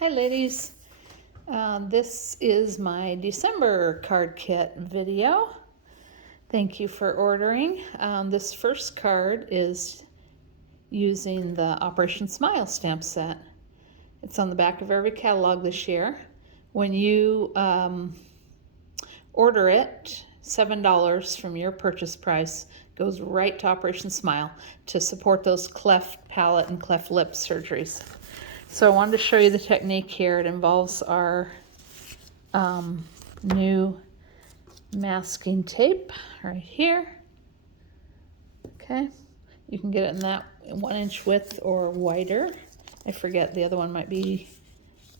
Hi ladies, this is my December card kit video. Thank you for ordering. This first card is using the Operation Smile stamp set. It's on the back of every catalog this year. When you order it, $7 from your purchase price goes right to Operation Smile to support those cleft palate and cleft lip surgeries. So I wanted to show you the technique here. It involves our new masking tape right here. Okay, you can get it in that 1-inch width or wider. I forget, the other one might be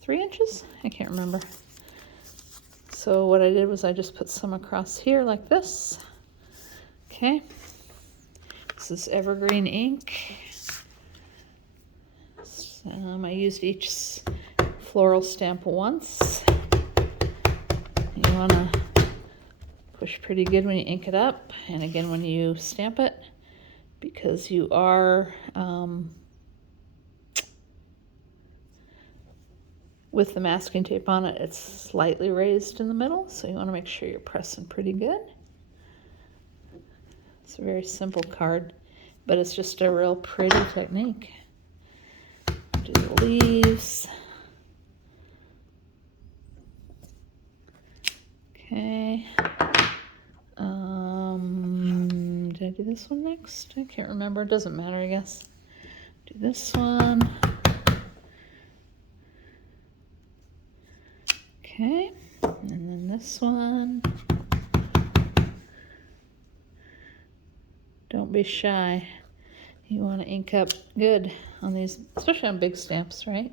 3 inches. I can't remember. So what I did was I just put some across here like this. Okay, this is evergreen ink. I used each floral stamp once. You want to push pretty good when you ink it up, and again when you stamp it, because you are with the masking tape on it, it's slightly raised in the middle, so you want to make sure you're pressing pretty good. It's a very simple card, but it's just a real pretty technique. Do the leaves. Okay. Did I do this one next? I can't remember. It doesn't matter, I guess. Do this one. Okay. And then this one. Don't be shy. You want to ink up good on these, especially on big stamps, right?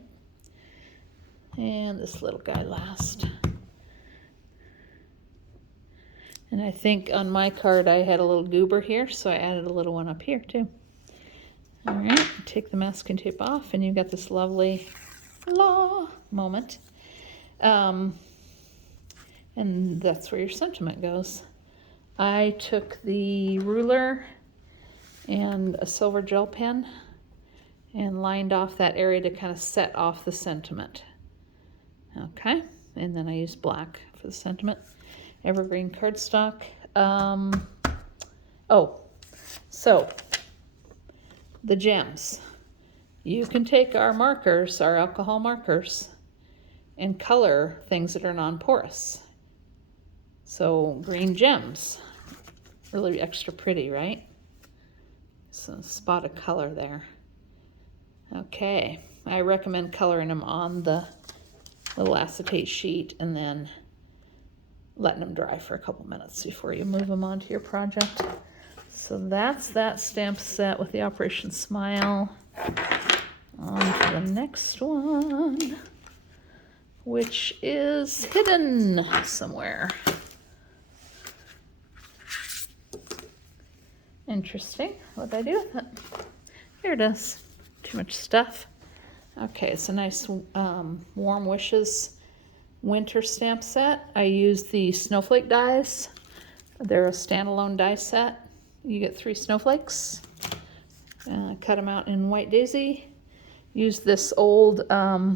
And this little guy last. And I think on my card I had a little goober here, so I added a little one up here too. All right, take the masking tape off and you've got this lovely moment. And that's where your sentiment goes. I took the ruler and a silver gel pen and lined off that area to kind of set off the sentiment. Okay, and then I used black for the sentiment. Evergreen cardstock. So the gems. You can take our markers, our alcohol markers, and color things that are non-porous. So green gems, really extra pretty, right? So spot of color there. Okay, I recommend coloring them on the little acetate sheet and then letting them dry for a couple minutes before you move them onto your project. So that's that stamp set with the Operation Smile. On to the next one, which is hidden somewhere. Interesting. What did I do with it? Here it is. Too much stuff. Okay, it's a nice Warm Wishes winter stamp set. I use the snowflake dies. They're a standalone die set. You get 3 snowflakes. Cut them out in White Daisy. Use this older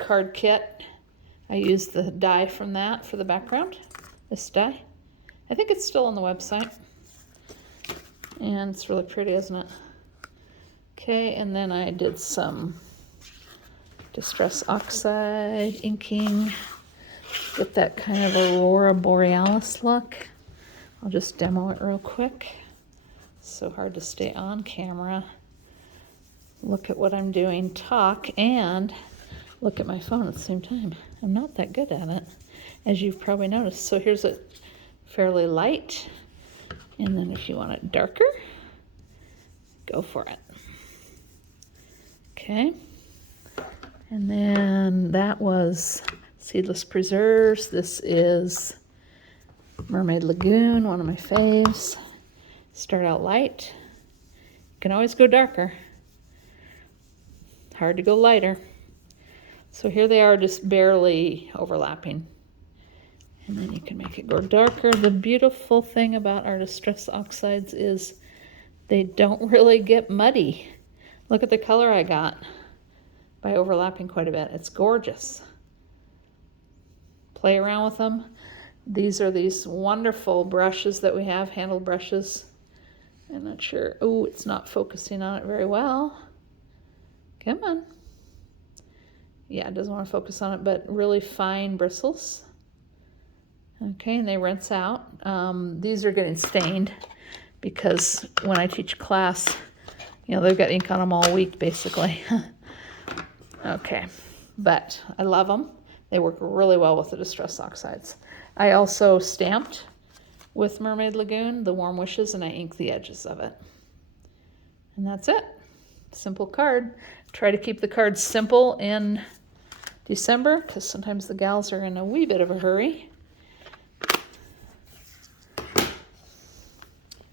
card kit. I used the die from that for the background. This die. I think it's still on the website. And it's really pretty, isn't it? Okay, and then I did some Distress Oxide inking. Get that kind of Aurora Borealis look. I'll just demo it real quick. So hard to stay on camera. Look at what I'm doing, talk, and look at my phone at the same time. I'm not that good at it, as you've probably noticed. So here's a fairly light, and then if you want it darker, go for it. Okay, and then that was Seedless Preserves. This is Mermaid Lagoon, one of my faves. Start out light. You can always go darker. Hard to go lighter. So here they are, just barely overlapping. And then you can make it go darker. The beautiful thing about our Distress Oxides is they don't really get muddy. Look at the color I got. by overlapping quite a bit. It's gorgeous. Play around with them. These are these wonderful brushes that we have, handled brushes. I'm not sure. Oh, it's not focusing on it very well. Come on. Yeah, it doesn't want to focus on it, but really fine bristles. Okay, and they rinse out. These are getting stained because when I teach class, you know, they've got ink on them all week, basically. Okay, but I love them. They work really well with the Distress Oxides. I also stamped with Mermaid Lagoon the Warm Wishes, and I inked the edges of it. And that's it. Simple card. Try to keep the cards simple in December, because sometimes the gals are in a wee bit of a hurry.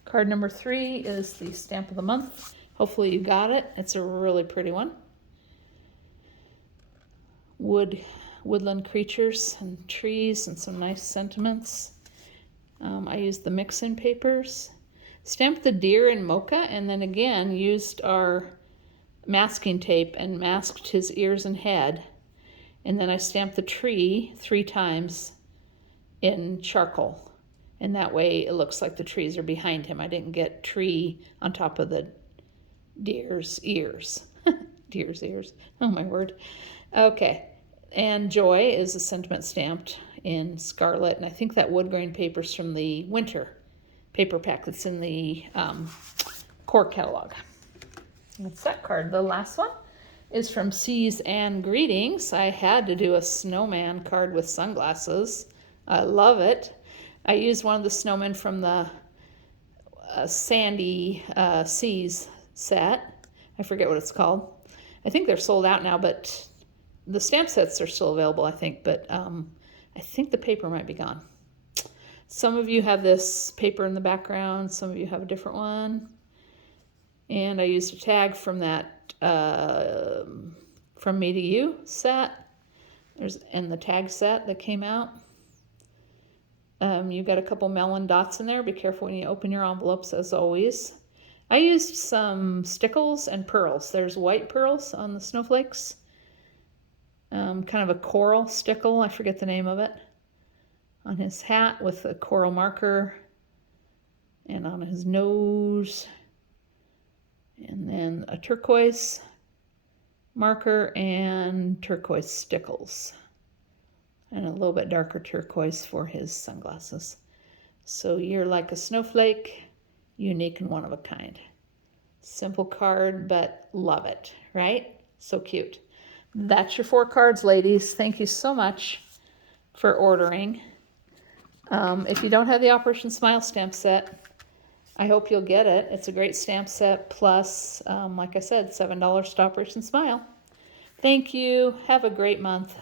Card number 3 is the Stamp of the Month. Hopefully you got it. It's a really pretty one. Woodland creatures and trees and some nice sentiments. I used the mix-in papers. Stamped the deer in mocha, and then again used our masking tape and masked his ears and head. And then I stamped the tree 3 times in charcoal. And that way it looks like the trees are behind him. I didn't get tree on top of the deer's ears. Deer's ears. Oh my word. Okay. And Joy is a sentiment stamped in scarlet. And I think that wood grain paper's from the winter paper pack that's in the core catalog. That's that card. The last one is from Seas and Greetings. I had to do a snowman card with sunglasses. I love it. I used one of the snowmen from the Sandy Seas set. I forget what it's called. I think they're sold out now, but the stamp sets are still available, I think, but I think the paper might be gone. Some of you have this paper in the background. Some of you have a different one. And I used a tag from that From Me to You set. And the tag set that came out. You've got a couple melon dots in there. Be careful when you open your envelopes, as always. I used some stickles and pearls. There's white pearls on the snowflakes. Kind of a coral stickle. I forget the name of it. On his hat with a coral marker. And on his nose. And then a turquoise marker and turquoise stickles. And a little bit darker turquoise for his sunglasses. So you're like a snowflake, unique and one of a kind. Simple card, but love it, right? So cute. That's your 4 cards, ladies. Thank you so much for ordering. If you don't have the Operation Smile stamp set, I hope you'll get it. It's a great stamp set, plus, like I said, $7 to Operation Smile. Thank you. Have a great month.